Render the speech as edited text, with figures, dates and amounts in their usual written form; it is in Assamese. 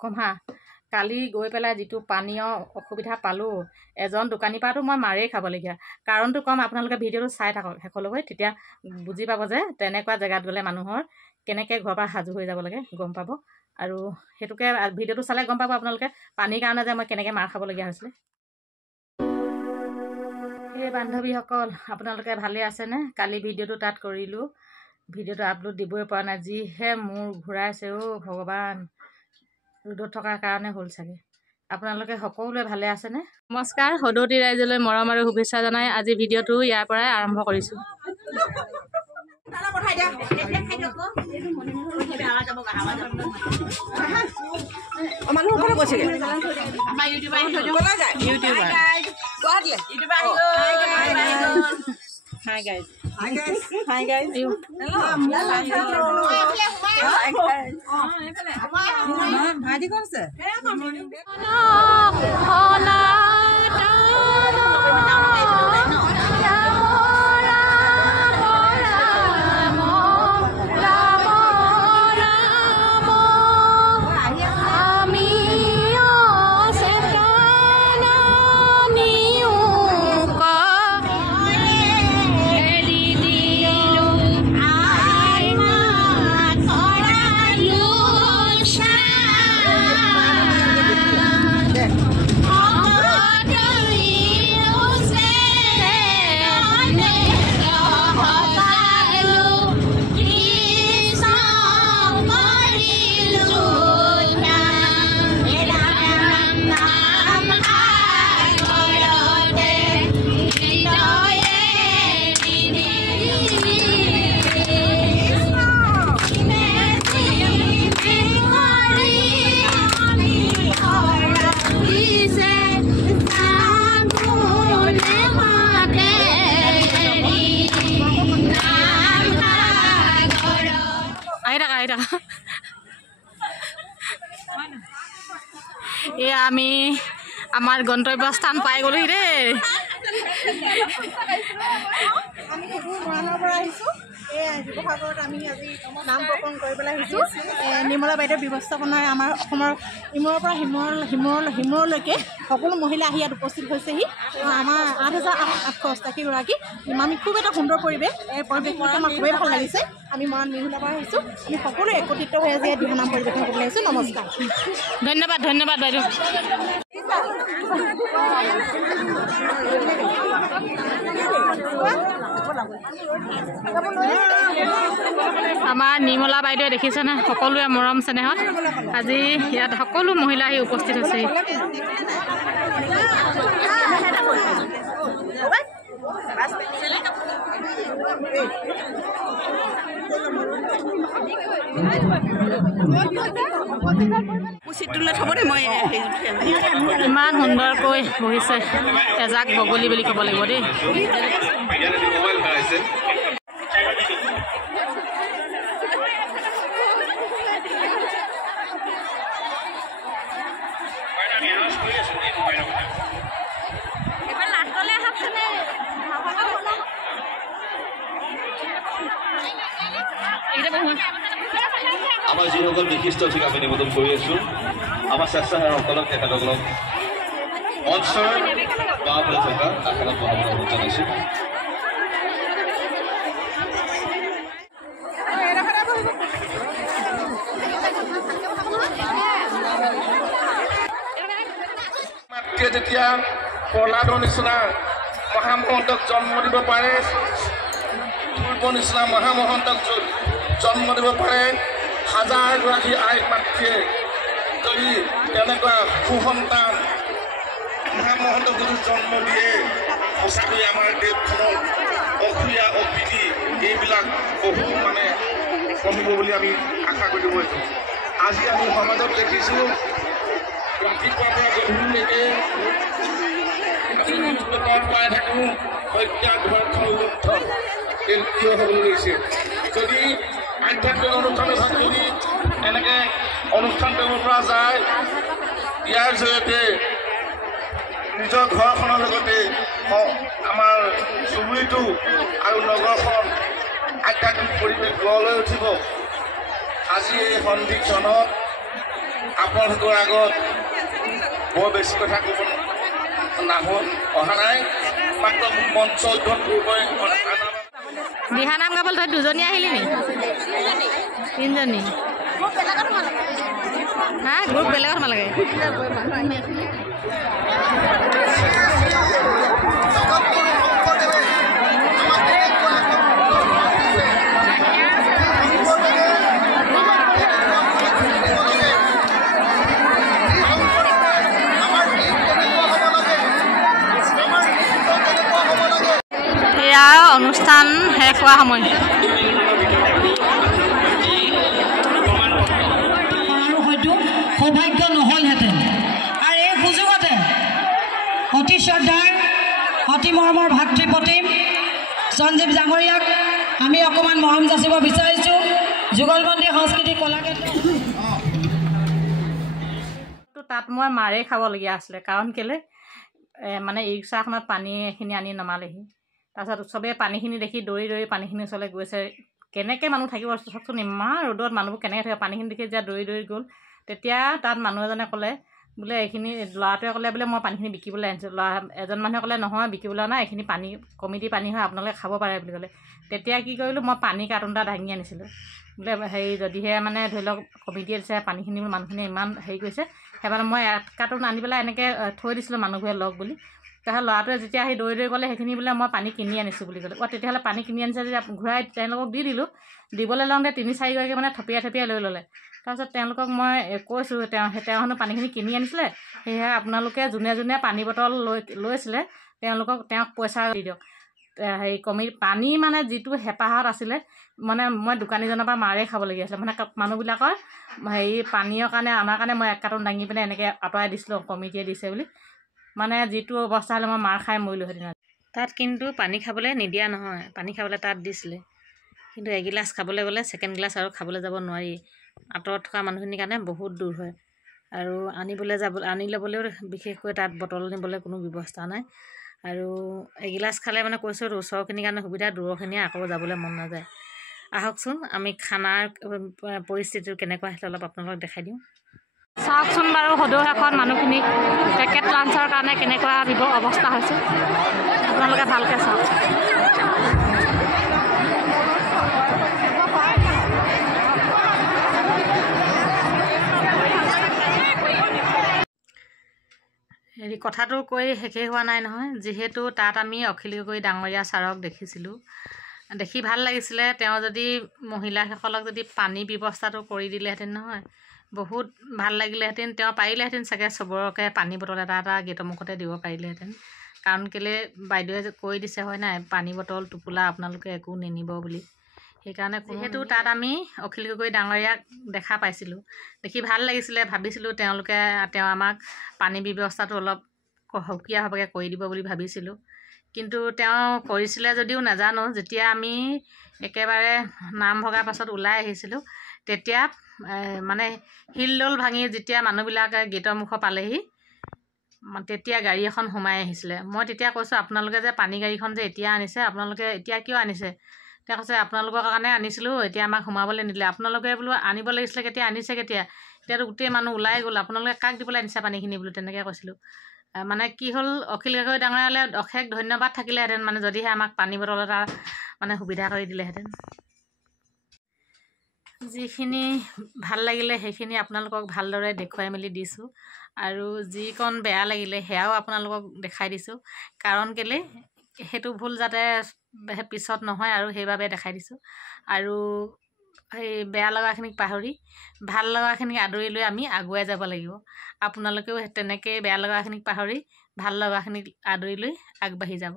কম হা কালি গৈ পেলাই যিটো পানীয় অসুবিধা পালোঁ এজন দোকানীৰ পৰাতো মই মাৰেই খাবলগীয়া কাৰণটো কম আপোনালোকে ভিডিঅ'টো চাই থাকক শেষলৈকে তেতিয়া বুজি পাব যে তেনেকুৱা জেগাত গ'লে মানুহৰ কেনেকৈ ঘৰৰ পৰা সাজু হৈ যাব লাগে গম পাব আৰু সেইটোকে ভিডিঅ'টো চালে গম পাব আপোনালোকে পানীৰ কাৰণে যে মই কেনেকৈ মাৰ খাবলগীয়া হৈছিলে এই বান্ধৱীসকল আপোনালোকে ভালে আছেনে কালি ভিডিঅ'টো তাত কৰিলোঁ ভিডিঅ'টো আপলোড দিবই পৰা নাই যিহে মূৰ ঘূৰাইছে অ' ভগৱান ৰ'দত থকাৰ কাৰণে হ'ল চাগে আপোনালোকে সকলোৱে ভালে আছেনে নমস্কাৰ সদৌতি ৰাইজলৈ মৰম আৰু শুভেচ্ছা জনাই আজি ভিডিঅ'টো ইয়াৰ পৰাই আৰম্ভ কৰিছোঁ Hi guys. Hi guys. Hi guys. You. Hello. Hi guys. Bhaji kaun se? আমি আমাৰ গন্তব্যস্থান পাই গ'লোহি দেই আমি মৰাণৰ পৰা আহিছোঁ শিৱসাগৰত আমি আজি নাম প্ৰকৰণ কৰিবলৈ আহিছোঁ নিৰ্মলা বাইদেউৰ ব্যৱস্থাপনাৰ আমাৰ অসমৰ ইমূৰৰ পৰা সিমূৰলৈকে সকলো মহিলা আহি ইয়াত উপস্থিত হৈছেহি আমাৰ 8,888গৰাকী আমি খুব এটা সুন্দৰ পৰিৱেশ এই পৰিৱেশটো আমাৰ খুবেই ভাল লাগিছে আমি মৰাণ মিহুলাৰ পৰা আহিছোঁ আমি সকলোৱে একত্ৰিত হৈ আজি ইয়াত বিহুনাম পৰিৱেশন কৰিবলৈ আহিছোঁ নমস্কাৰ ধন্যবাদ ধন্যবাদ বাইদেউ আমাৰ নিৰ্মলা বাইদেৱে দেখিছেনে সকলোৱে মৰম চেনেহত আজি ইয়াত সকলো মহিলা আহি উপস্থিত হৈছে ইমান সুন্দৰকৈ বহিছে এজাক বগলী বুলি ক'ব লাগিব দেই আমাৰ যিসকল বিশিষ্ট ঠিক আমি নিবেদন কৰি আছোঁ আমাৰ স্বেচ্ছাসেৱকসকলক তেখেতসকলক মঞ্চৰ গাঁৱলৈ থকা আশাত অনুৰোধ জনাইছোঁ যেতিয়া প্ৰহ্লাদৰ নিচিনা মহামহন্তক জন্ম দিব পাৰে পূৰ্ব নিচিনা মহামহন্তক জন্ম দিব পাৰে হাজাৰগৰাকী আই মাতৃয়ে যদি তেনেকুৱা সুসন্তান মহামহন্তক যদি জন্ম দিয়ে সঁচাকৈ আমাৰ দেশখনত অসূয়া অপ্ৰীতি এইবিলাক বহু কমিব বুলি আমি আশা কৰিব পাৰিছোঁ আজি আমি সমাজত দেখিছোঁ ৰাতিপুৱাৰ পৰা গধূলিলৈকে পাই থাকোঁ হত্যা ঘৰখন লুণ্ঠ কিয় হ'বলৈ লৈছে যদি আধ্যাত্মিক অনুষ্ঠান এখন যদি এনেকৈ অনুষ্ঠান কৰিব পৰা যায় ইয়াৰ জৰিয়তে নিজৰ ঘৰখনৰ লগতে আমাৰ চুবুৰীটো আৰু নগৰখন আধ্যাত্মিক পৰিৱেশ গঢ় লৈ উঠিব আজি এই সন্ধিক্ষণত আপোনালোকৰ আগত বৰ বেছি কথা ক'ব অহা নাই মাত্ৰ মঞ্চ উদ্বোধন কৰিবলৈ দিহানাম গাবলৈ তই দুজনী আহিলি নি তিনিজনী হা গ্ৰুপ বেলেগত তোমালোকে অনুষ্ঠান শেষ হোৱা সময় হয়তো সৌভাগ্য নহ'লহেঁতেন আৰু এই সুযোগতে অতি শ্ৰদ্ধাৰ অতি মৰমৰ ভাতৃপ্ৰতিম সঞ্জীৱ ডাঙৰীয়াক আমি অকণমান মৰম যাচিব বিচাৰিছোঁ যুগলবন্দী সাংস্কৃতিক কলাক্ষেত্ৰ তাত মই মাৰেই খাবলগীয়া আছিলে কাৰণ কেলৈ মানে ই ৰিক্সাখনত পানীখিনি আনি নমালেহি তাৰপিছত চবেই পানীখিনি দেখি দৌৰি দৌৰি পানীখিনি ওচৰলৈ গৈছে কেনেকৈ মানুহ থাকিব চাওকচোন ইমান ৰ'দত মানুহবোৰ কেনেকৈ থাকিব পানীখিনি দেখি যেতিয়া দৌৰি দৌৰি গ'ল তেতিয়া তাত মানুহ এজনে ক'লে বোলে এইখিনি ল'ৰাটোৱে ক'লে বোলে মই পানীখিনি বিকিবলৈ আনিছোঁ এজন মানুহে ক'লে নহয় বিকিবলৈ নাই এইখিনি পানী কমিটি পানী হয় আপোনালোকে খাব পাৰে বুলি ক'লে তেতিয়া কি কৰিলোঁ মই পানী কাৰ্টুন এটা দাঙি আনিছিলোঁ বোলে হেৰি যদিহে মানে ধৰি লওক কমিটিয়ে দিছে পানীখিনি মানুহখিনিয়ে ইমান হেৰি কৰিছে সেইবাবে মই এক কাৰ্টুন আনি পেলাই এনেকৈ থৈ দিছিলোঁ মানুহবোৰে লওক বুলি তাৰপিছত ল'ৰাটোৱে যেতিয়া আহি দৌৰি দৌৰি গ'লে সেইখিনি বোলে মই পানী কিনি আনিছোঁ বুলি ক'লে তেতিয়াহ'লে পানী কিনি আনিছে যেতিয়া ঘূৰাই তেওঁলোকক দি দিলোঁ দিবলৈ লওঁতে 3-4গৰাকী মানে থপিয়াই লৈ ল'লে তাৰপিছত তেওঁলোকক মই কৈছোঁ তেওঁ হেনো পানীখিনি কিনি আনিছিলে সেয়েহে আপোনালোকে যোনে যোনে পানী বটল লৈছিলে তেওঁক পইচা দি দিয়ক হেৰি পানী মানে যিটো হেঁপাহত আছিলে মানে মই দোকানীজনৰ পৰা মাৰেই খাবলগীয়া আছিলে মানে মানুহবিলাকৰ হেৰি পানীৰ কাৰণে আমাৰ কাৰণে মই এক কাৰ্টুন দাঙি পিনে এনেকৈ আঁতৰাই দিছিলোঁ কমিটিয়ে দিছে বুলি মানে যিটো অৱস্থা হ'লে মই মাৰ খাই মৰিলোঁহেঁতেন তাত কিন্তু পানী খাবলৈ নিদিয়া নহয় পানী খাবলৈ তাত দিছিলে কিন্তু এগিলাচ খাবলৈ গ'লে ছেকেণ্ড গ্লাছ আৰু খাবলৈ যাব নোৱাৰি আঁতৰত থকা মানুহখিনিৰ কাৰণে বহুত দূৰ হয় আৰু আনি ল'বলৈও বিশেষকৈ তাত বটল নিবলৈ কোনো ব্যৱস্থা নাই আৰু এগিলাচ খালে মানে কৈছোঁ ওচৰখিনিৰ কাৰণে সুবিধা দূৰৰখিনিয়ে আকৌ যাবলৈ মন নাযায় আহকচোন আমি খানাৰ পৰিস্থিতিটো কেনেকুৱা হৈছে অলপ আপোনালোকক দেখাই দিওঁ চাওকচোন বাৰু সদৌ শেষত মানুহখিনিক পেকেট লাঞ্চৰ কাৰণে কেনেকুৱা অৱস্থা হৈছে আপোনালোকে ভালকৈ চাওক হেৰি কথাটো কৈ শেষেই হোৱা নাই নহয় যিহেতু তাত আমি অখিল গগৈ ডাঙৰীয়া ছাৰক দেখিছিলোঁ দেখি ভাল লাগিছিলে তেওঁ যদি মহিলাসকলক যদি পানী ব্যৱস্থাটো কৰি দিলেহেঁতেন নহয় বহুত ভাল লাগিলেহেঁতেন তেওঁ পাৰিলেহেঁতেন চাগে চবৰকে পানী বটল এটা গেটৰ মুখতে দিব পাৰিলেহেঁতেন কাৰণ কেলৈ বাইদেৱে কৈ দিছে হয় নাই পানী বটল টোপোলা আপোনালোকে একো নিনিব বুলি সেইকাৰণে যিহেতু তাত আমি অখিল গগৈ ডাঙৰীয়াক দেখা পাইছিলোঁ দেখি ভাল লাগিছিলে ভাবিছিলোঁ তেওঁ আমাক পানী ব্যৱস্থাটো অলপ সুকীয়াভাৱে কৰি দিব বুলি ভাবিছিলোঁ কিন্তু তেওঁ কৰিছিলে যদিও নাজানো যেতিয়া আমি একেবাৰে নাম ভগাৰ পাছত ওলাই আহিছিলোঁ তেতিয়া মানে শিলডল ভাঙি যেতিয়া মানুহবিলাকে গেটৰ মুখৰ পালেহি তেতিয়া গাড়ী এখন সোমাই আহিছিলে মই তেতিয়া কৈছোঁ আপোনালোকে যে পানী গাড়ীখন যে এতিয়া আনিছে আপোনালোকে এতিয়া কিয় আনিছে তেওঁ কৈছে আপোনালোকৰ কাৰণে আনিছিলোঁ এতিয়া আমাক সোমাবলৈ নিদিলে আপোনালোকে বোলো আনিব লাগিছিলে কেতিয়া আনিছে কেতিয়া এতিয়াতো গোটেই মানুহ ওলাই গ'ল আপোনালোকে কাক দিবলৈ আনিছে পানীখিনি বোলো তেনেকৈ কৈছিলোঁ মানে কি হ'ল অখিল গগৈ ডাঙৰীয়ালৈ অশেষ ধন্যবাদ থাকিলেহেঁতেন মানে যদিহে আমাক পানী বটল এটা মানে সুবিধা কৰি দিলেহেঁতেন যিখিনি ভাল লাগিলে সেইখিনি আপোনালোকক ভালদৰে দেখুৱাই মেলি দিছোঁ আৰু যিকণ বেয়া লাগিলে সেয়াও আপোনালোকক দেখাই দিছোঁ কাৰণ কেলৈ সেইটো ভুল যাতে পিছত নহয় আৰু সেইবাবে দেখাই দিছোঁ আৰু সেই বেয়া লগাখিনিক পাহৰি ভাল লগাখিনিক আদৰি লৈ আমি আগুৱাই যাব লাগিব আপোনালোকেও তেনেকৈ বেয়া লগাখিনিক পাহৰি ভাল লগাখিনিক আদৰি লৈ আগবাঢ়ি যাব